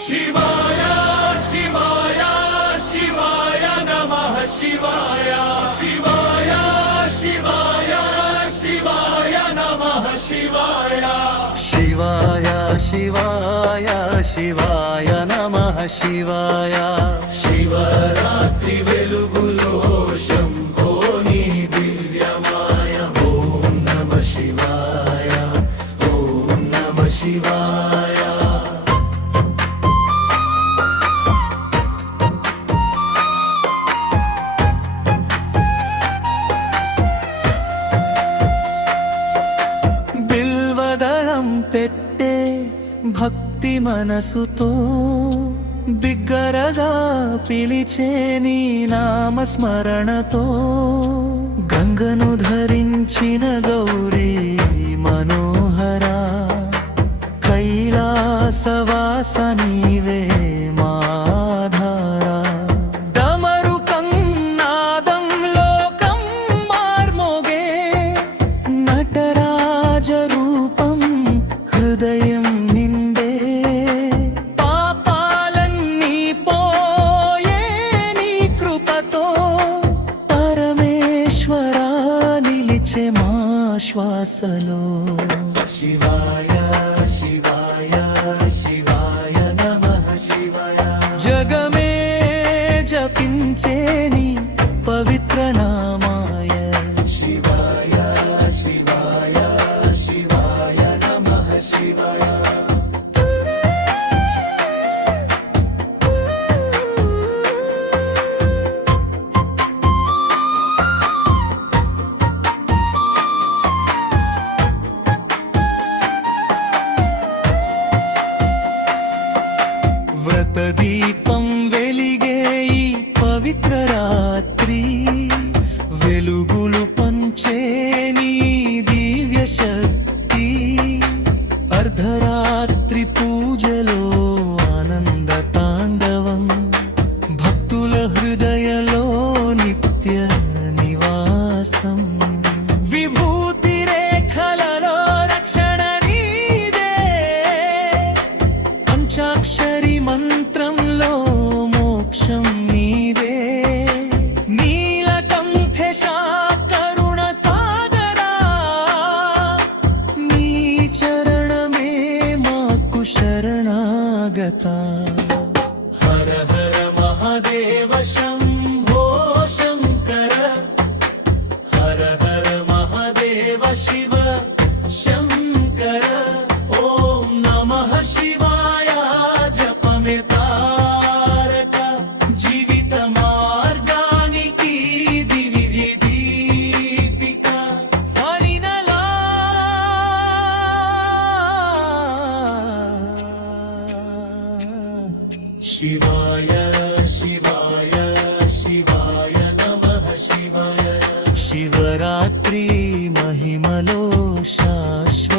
शिवाय शिवाय शिवाय नमः शिवाय शिवाय शिवाय शिवाय नमः शिवाय शिवाय शिवाय शिवाय नमः शिवाय शिवरात्रि वेलुगुलो शंभोनी दिव्यमाय ओम नमः शिवाय ओम नमः शिवाय బిల్వదళం పెట్టే భక్తి మనసుతో బిగ్గరగా పిలిచే నీ నామస్మరణతో గంగను ధరించిన గౌరీ మనోహర కైలాసవాస నీవే మాధార డమరుకం నాదం లోకం మార్మోగే నటరాజ రూపం హృదయం నిండే పాపాలన్నీ పోయే నీ కృపతో పరమేశ్వరా నిలిచే మా శ్వాసలో शिवाय शिवाय शिवाय नमः शिवाय జగమే జపించే నీ పవిత్ర నామాయ शिवाय शिवाय शिवाय नमः शिवाय వ్రత దీపం వెలిగే ఈ పవిత్ర రాత్రి వెలుగులు పంచే నీ దివ్య శక్తి అర్ధరాత్రి పూజలో ఆనంద తాండవం భక్తుల హృదయలో నిత్య నివాసం విభూతి రేఖలలో రక్షణ నీదే పంచాక్షరి మంత్రంలో మోక్షం నీదే నీలకంఠేశ కరుణ సాగరా నీ చరణమే మాకు శరణాగత हर हर महादेव शंभो शंकर हर हर महादेव शिव शंकर ओम नमः शिवाय जपमे तारक जीवित मार्गानिकी दिव्य दीपिका హరినలా शिवाय शिवाय शिवाय नमः शिवाय శివరాత్రి మహిమలో శాశ్వత